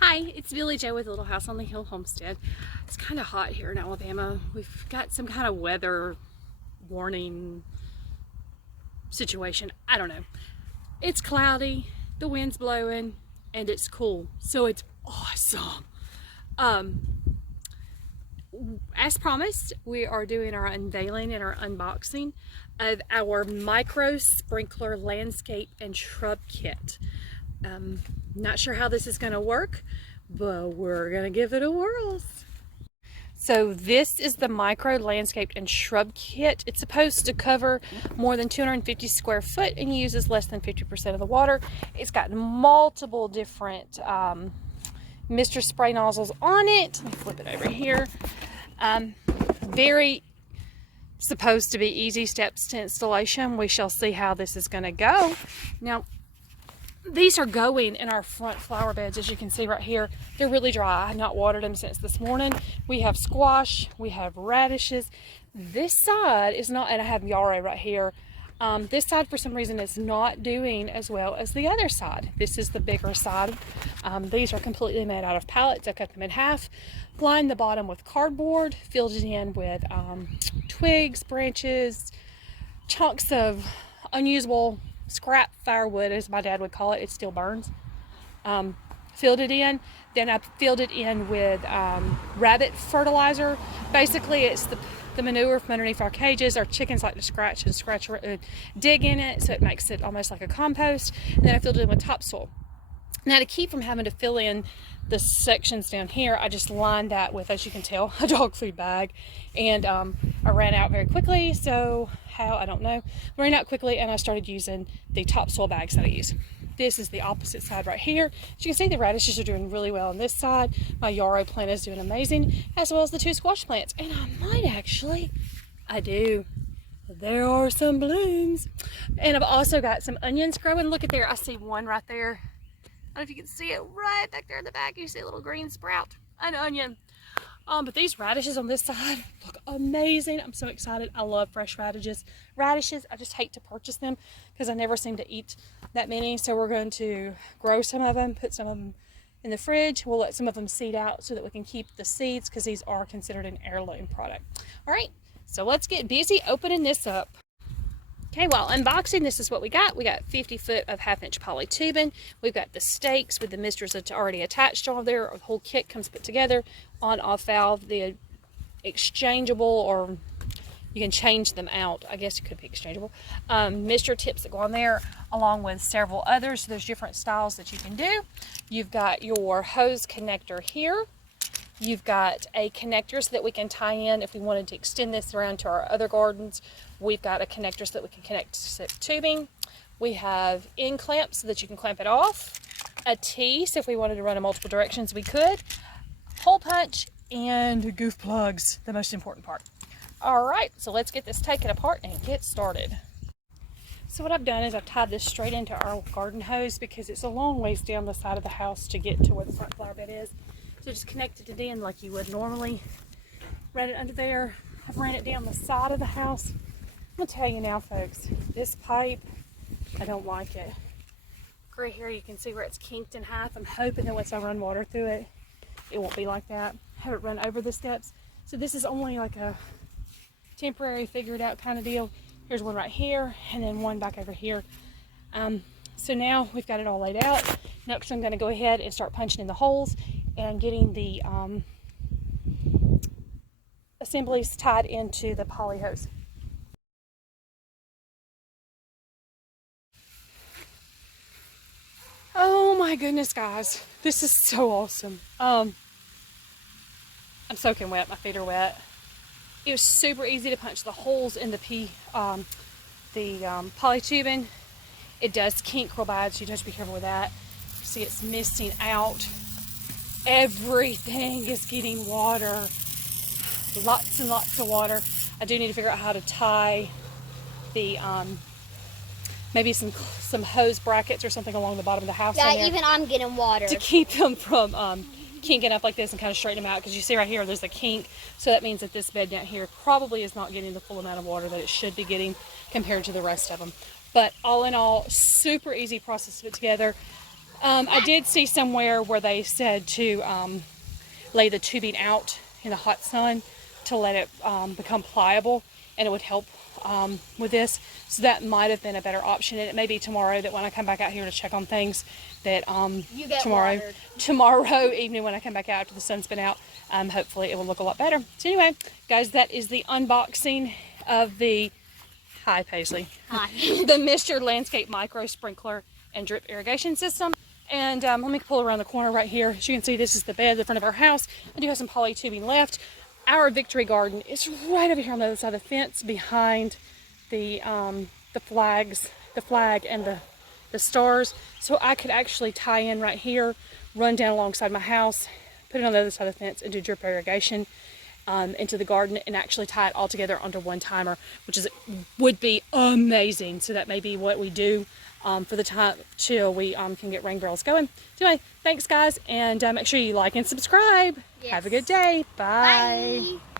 Hi, it's Billy Joe with Little House on the Hill Homestead. It's kind of hot here in Alabama. We've got some kind of weather warning situation. I don't know. It's cloudy, the wind's blowing, and it's cool. So it's awesome. As promised, we are doing our unveiling and our unboxing of our micro sprinkler landscape and shrub kit. Not sure how this is going to work, but we're going to give it a whirl. So this is the micro landscape and shrub kit. It's supposed to cover more than 250 square foot and uses less than 50% of the water. It's got multiple different mister spray nozzles on it. Let me flip it over here. Very supposed to be easy steps to installation. We shall see how this is going to go. Now, these are going in our front flower beds, as you can see right here. They're really dry. I have not watered them since this morning. We have squash, we have radishes. This side is not, and I have yarrow right here. This side, for some reason, is not doing as well as the other side. This is the bigger side. These are completely made out of pallets. I cut them in half, lined the bottom with cardboard, filled it in with twigs, branches, chunks of unusable scrap firewood, as my dad would call it. It still burns. Filled it in. Then I filled it in with rabbit fertilizer. Basically, it's the manure from underneath our cages. Our chickens like to scratch, dig in it, so it makes it almost like a compost. And then I filled it in with topsoil. Now, to keep from having to fill in the sections down here, I just lined that with, as you can tell, a dog food bag. And I ran out very quickly, so how, I don't know. I ran out quickly and I started using the topsoil bags that I use. This is the opposite side right here. As you can see, the radishes are doing really well on this side. My yarrow plant is doing amazing, as well as the two squash plants. And I might actually, I do. There are some blooms. And I've also got some onions growing. Look at there, I see one right there. I don't know if you can see it right back there in the back. You see a little green sprout, an onion. But these radishes on this side look amazing. I'm so excited. I love fresh radishes. I just hate to purchase them because I never seem to eat that many. So we're going to grow some of them, put some of them in the fridge. We'll let some of them seed out so that we can keep the seeds because these are considered an heirloom product. All right, so let's get busy opening this up. Okay, while unboxing, this is what we got. We got 50 foot of 1/2-inch poly tubing. We've got the stakes with the misters that's already attached on there. The whole kit comes put together. On-off valve, the exchangeable, or you can change them out. I guess it could be exchangeable. Mister tips that go on there, along with several others. So there's different styles that you can do. You've got your hose connector here. You've got a connector so that we can tie in if we wanted to extend this around to our other gardens. We've got a connector so that we can connect to tubing. We have end clamps so that you can clamp it off. A T, so if we wanted to run in multiple directions, we could. Hole punch and goof plugs, the most important part. All right, so let's get this taken apart and get started. So what I've done is I've tied this straight into our garden hose because it's a long ways down the side of the house to get to where the front flower bed is. So just connected it in like you would normally. Ran it under there. I've ran it down the side of the house. I'm gonna tell you now, folks, this pipe, I don't like it. Right here you can see where it's kinked in half. I'm hoping that once I run water through it, it won't be like that. Have it run over the steps. So this is only like a temporary figured out kind of deal. Here's one right here and then one back over here. So now we've got it all laid out. Next I'm gonna go ahead and start punching in the holes and getting the assemblies tied into the poly hose. Oh my goodness, guys, this is so awesome. I'm soaking wet, my feet are wet. It was super easy to punch the holes in the poly tubing. It does kink real bad, so you have to be careful with that. See, it's misting out. Everything is getting water. Lots and lots of water. I do need to figure out how to tie the maybe some hose brackets or something along the bottom of the house. Yeah, even I'm getting water. To keep them from kinking up like this and kind of straighten them out, because you see right here there's a kink, so that means that this bed down here probably is not getting the full amount of water that it should be getting compared to the rest of them. But all in all, super easy process to put together. I did see somewhere where they said to lay the tubing out in the hot sun to let it become pliable, and it would help with this. So that might have been a better option, and it may be tomorrow that when I come back out here to check on things that tomorrow evening when I come back out after the sun's been out, hopefully it will look a lot better. So anyway, guys, that is the unboxing of the hi Paisley. Hi. The Mr. Landscape Micro Sprinkler and Drip Irrigation System. And let me pull around the corner right here. As you can see, this is the bed at the front of our house. I do have some poly tubing left. Our victory garden is right over here on the other side of the fence, behind the flag and the stars. So I could actually tie in right here, run down alongside my house, put it on the other side of the fence, and do drip irrigation into the garden, and actually tie it all together under one timer, which would be amazing. So that may be what we do for the time till we can get rain barrels going. So anyway, thanks guys, and make sure you like and subscribe. Yes. Have a good day. Bye. Bye.